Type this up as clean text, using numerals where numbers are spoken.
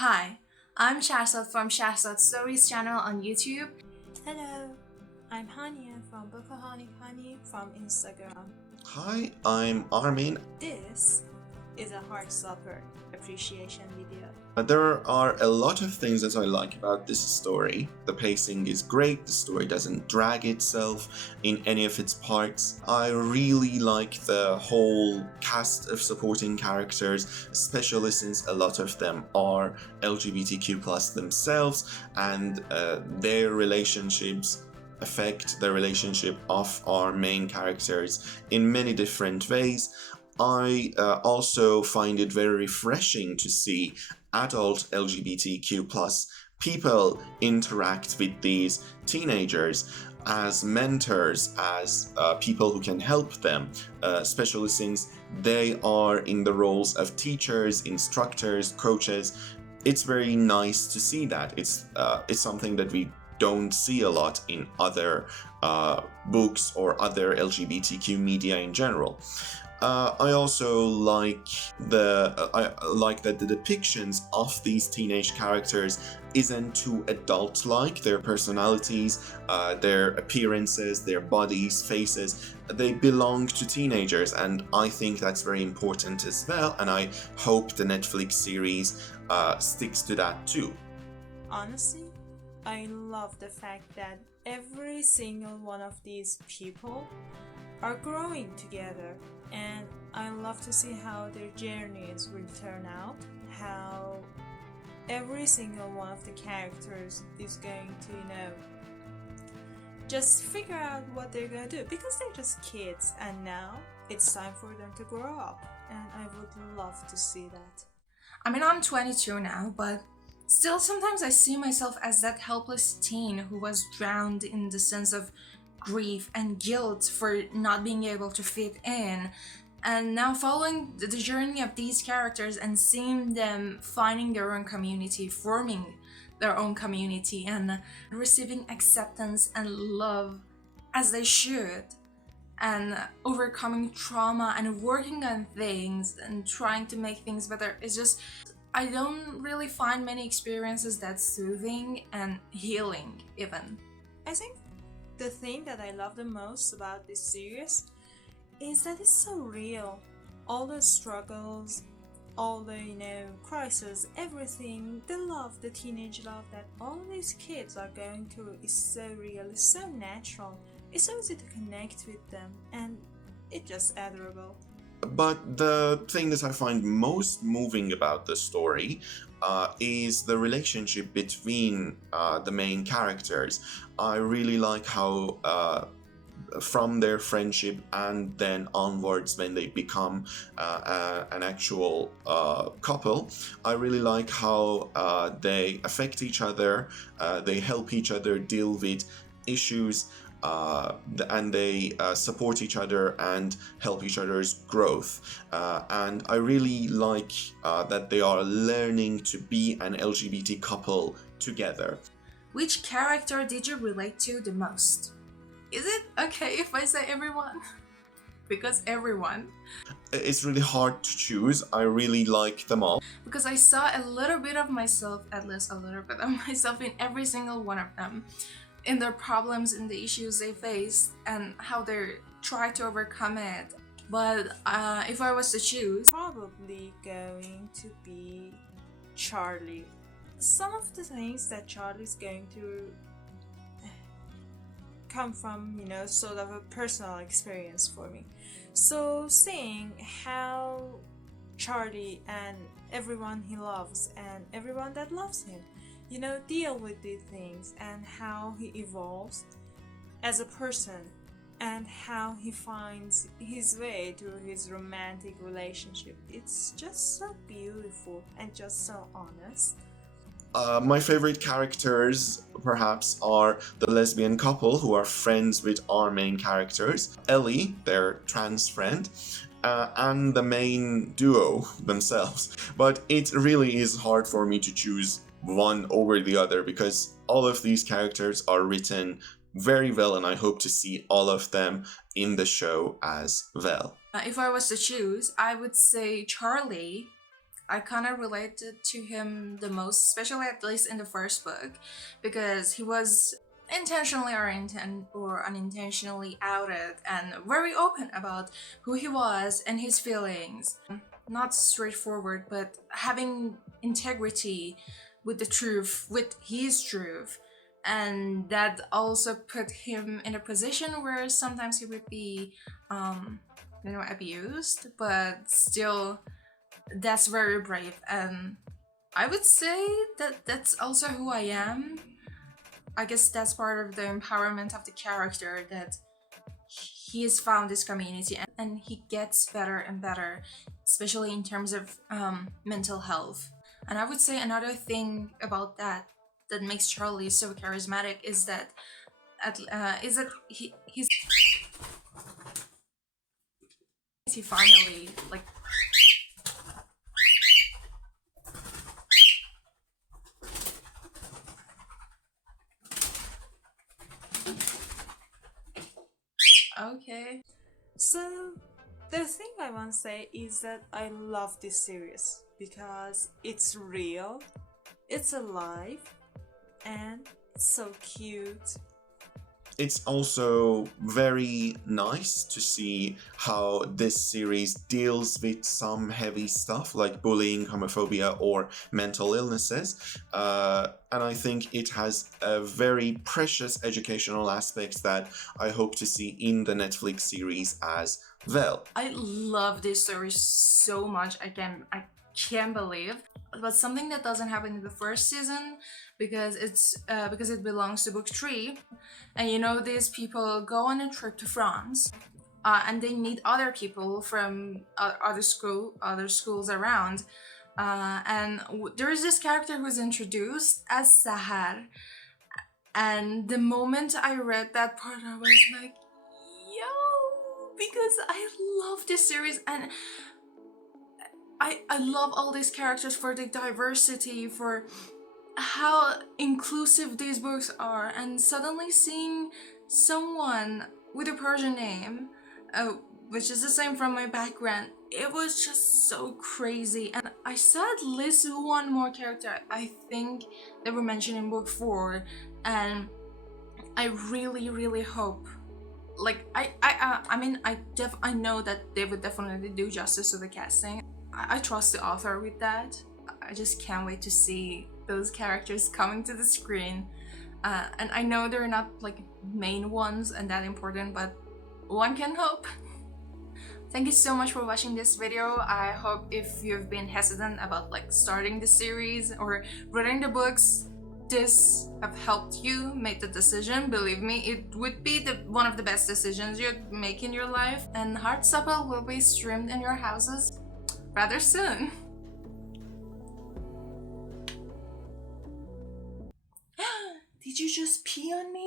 Hi, I'm Shahrzad from Shahrzad Stories channel on YouTube. Hello, I'm Hanieh from Armin and Hanieh from Instagram. Hi, I'm Armin. This is a HeartStopper appreciation video. There are a lot of things that I like about this story. The pacing is great, the story doesn't drag itself in any of its parts. I really like the whole cast of supporting characters, especially since a lot of them are LGBTQ plus themselves, and their relationships affect the relationship of our main characters in many different ways. I also find it very refreshing to see adult LGBTQ plus people interact with these teenagers as mentors, as people who can help them, especially since they are in the roles of teachers, instructors, coaches. It's very nice to see that. It's something that we don't see a lot in other books or other LGBTQ media in general. I also like that the depictions of these teenage characters isn't too adult-like. Their personalities, their appearances, their bodies, faces, they belong to teenagers, and I think that's very important as well, and I hope the Netflix series sticks to that too. Honestly, I love the fact that every single one of these people are growing together, and I love to see how their journeys will turn out, how every single one of the characters is going to, just figure out what they're going to do, because they're just kids and now it's time for them to grow up, and I would love to see that. I mean, I'm 22 now, but still sometimes I see myself as that helpless teen who was drowned in the sense of grief and guilt for not being able to fit in. And now following the journey of these characters and seeing them finding their own community, forming their own community, and receiving acceptance and love as they should, and overcoming trauma and working on things and trying to make things better, it's just, I don't really find many experiences that soothing and healing even. I think the thing that I love the most about this series is that it's so real. All the struggles, all the, crises, everything, the love, the teenage love that all these kids are going through is so real, it's so natural, it's so easy to connect with them, and it's just adorable. But the thing that I find most moving about the story is the relationship between the main characters. I really like how from their friendship and then onwards when they become an actual couple, I really like how they affect each other, they help each other deal with issues, and they support each other and help each other's growth. And I really like that they are learning to be an LGBT couple together. Which character did you relate to the most? Is it okay if I say everyone? Because everyone. It's really hard to choose. I really like them all. Because I saw a little bit of myself, at least a little bit of myself, in every single one of them, in their problems, in the issues they face, and how they try to overcome it. But if I was to choose, Probably going to be Charlie. Some of the things that Charlie's going to come from, sort of a personal experience for me. So seeing how Charlie and everyone he loves and everyone that loves him, deal with these things, and how he evolves as a person, and how he finds his way to his romantic relationship. It's just so beautiful and just so honest. My favorite characters, perhaps, are the lesbian couple who are friends with our main characters, Ellie, their trans friend, and the main duo themselves. But it really is hard for me to choose one over the other because all of these characters are written very well, and I hope to see all of them in the show as well. if I was to choose, I would say Charlie, I kind of related to him the most, especially at least in the first book, because he was intentionally or unintentionally outed and very open about who he was and his feelings. Not straightforward, but having integrity with the truth, with his truth. And that also put him in a position where sometimes he would be, abused, but still, that's very brave. And I would say that that's also who I am. I guess that's part of the empowerment of the character, that he has found this community and he gets better and better, especially in terms of mental health. And I would say another thing about that makes Charlie so charismatic is that he finally like okay. So, the thing I want to say is that I love this series because it's real, it's alive, and it's so cute. It's also very nice to see how this series deals with some heavy stuff like bullying, homophobia, or mental illnesses. And I think it has a very precious educational aspect that I hope to see in the Netflix series as well. I love this story so much. I can't believe. But something that doesn't happen in the first season, because it belongs to book 3, and these people go on a trip to France, and they meet other people from other schools around, and there is this character who's introduced as Sahar, and the moment I read that part, I was like, yo, because I love this series, and I love all these characters for the diversity, for how inclusive these books are, and suddenly seeing someone with a Persian name, which is the same from my background, it was just so crazy. And I saw at least one more character I think they were mentioned in book 4, and I really, really hope, like, I know that they would definitely do justice to the casting. I trust the author with that. I just can't wait to see those characters coming to the screen. And I know they're not like main ones and that important, but one can hope. Thank you so much for watching this video. I hope if you've been hesitant about like starting the series or reading the books, this have helped you make the decision. Believe me, it would be one of the best decisions you'd make in your life. And HeartStopper will be streamed in your houses rather soon. Did you just pee on me?